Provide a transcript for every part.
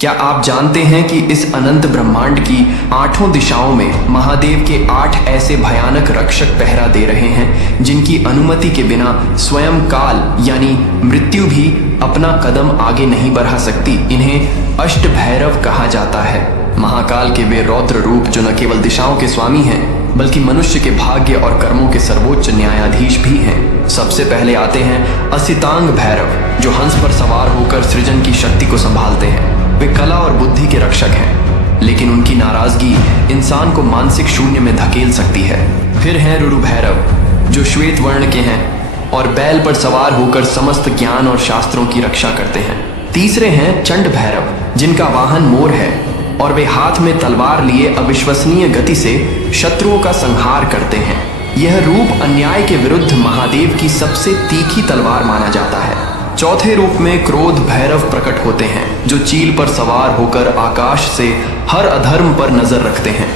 क्या आप जानते हैं कि इस अनंत ब्रह्मांड की आठों दिशाओं में महादेव के 8 ऐसे भयानक रक्षक पहरा दे रहे हैं जिनकी अनुमति के बिना स्वयं काल यानी मृत्यु भी अपना कदम आगे नहीं बढ़ा सकती। इन्हें अष्ट भैरव कहा जाता है। महाकाल के वे रौद्र रूप जो न केवल दिशाओं के स्वामी हैं बल्कि मनुष्य के भाग्य और कर्मों के सर्वोच्च न्यायाधीश भी हैं। सबसे पहले आते हैं असितांग भैरव जो हंस पर सवार होकर सृजन की शक्ति को संभालते हैं। वे कला और बुद्धि के रक्षक हैं, लेकिन उनकी नाराजगी इंसान को मानसिक शून्य में धकेल सकती है। फिर हैं रुरु भैरव जो श्वेत वर्ण के हैं और बैल पर सवार होकर समस्त ज्ञान और शास्त्रों की रक्षा करते हैं। तीसरे हैं चंड भैरव जिनका वाहन मोर है और वे हाथ में तलवार लिए अविश्वसनीय गति से शत्रुओं का संहार करते हैं। यह रूप अन्याय के विरुद्ध महादेव की सबसे तीखी तलवार माना जाता है। चौथे रूप में क्रोध भैरव प्रकट होते हैं जो चील पर सवार होकर आकाश से हर अधर्म पर नजर रखते हैं।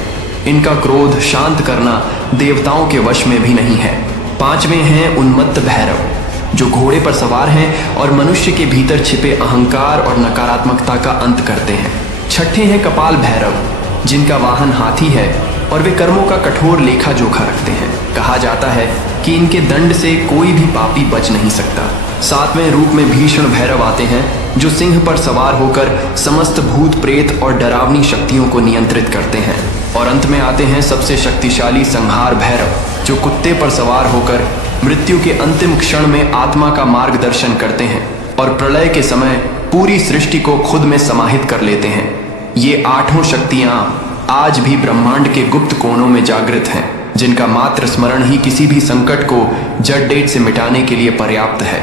इनका क्रोध शांत करना देवताओं के वश में भी नहीं है। पांचवें हैं उन्मत्त भैरव जो घोड़े पर सवार हैं और मनुष्य के भीतर छिपे अहंकार और नकारात्मकता का अंत करते हैं। छठे हैं कपाल भैरव जिनका वाहन हाथी है और वे कर्मों का कठोर लेखा जोखा रखते हैं। कहा जाता है कि इनके दंड से कोई भी पापी बच नहीं सकता। सातवें रूप में भीषण भैरव आते हैं जो सिंह पर सवार होकर समस्त भूत प्रेत और डरावनी शक्तियों को नियंत्रित करते हैं। और अंत में आते हैं सबसे शक्तिशाली संहार भैरव जो कुत्ते पर सवार होकर मृत्यु के अंतिम क्षण में आत्मा का मार्गदर्शन करते हैं और प्रलय के समय पूरी सृष्टि को खुद में समाहित कर लेते हैं। ये आठों शक्तियां आज भी ब्रह्मांड के गुप्त कोनों में जागृत हैं, जिनका मात्र स्मरण ही किसी भी संकट को जड़ डेट से मिटाने के लिए पर्याप्त है।